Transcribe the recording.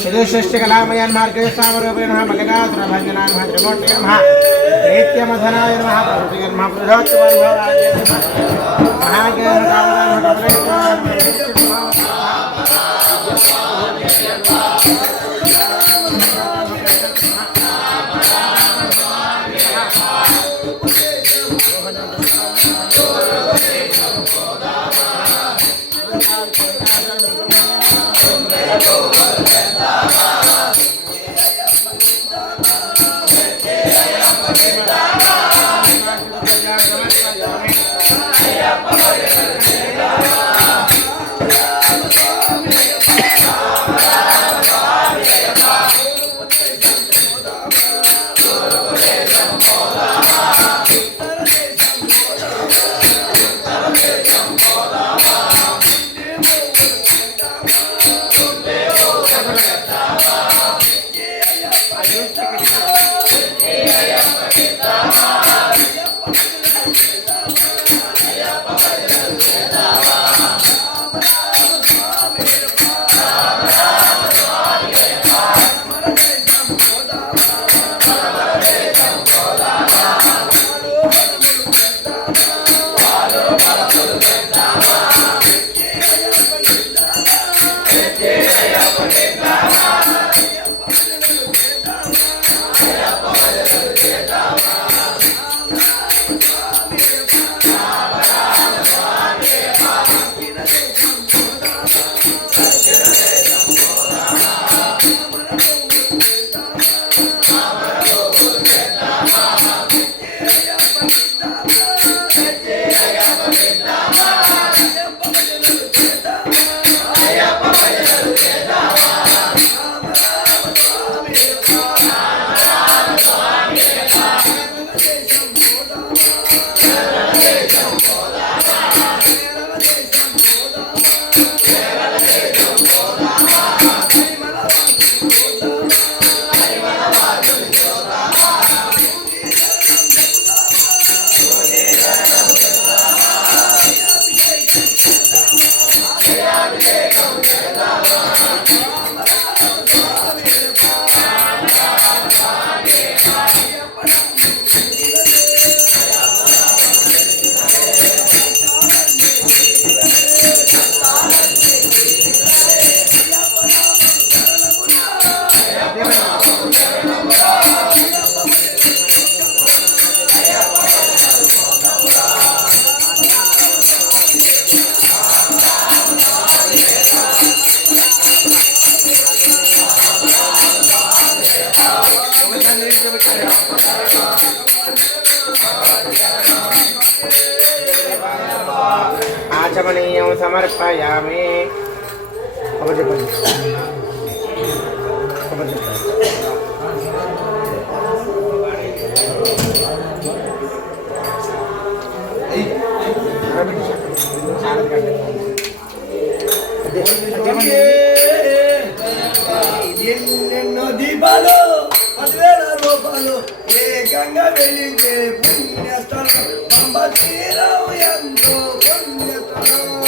శిలేషష్టికలామయ నమ కేశామరూపిణ నమ మల్లికాసురభంజన నమ త్రిమూర్తి నమ దైత్యమధనాయ నమ ప్రభుతియ నమ పురుషోత్తమ నమ రాజే నమ మహాగేన కామన నమ కమలేశ్వర నమ Yeah. Yeah. ఆచమనీయం సమర్పయామి. ఒకటి చెప్పండి. చెప్పండి. ఎన్నెన్నో దీపాలు పుణ్యంగా వెలిగే పుణ్యస్థలం. అంబ తీరం ఎంతో పుణ్యస్థలం.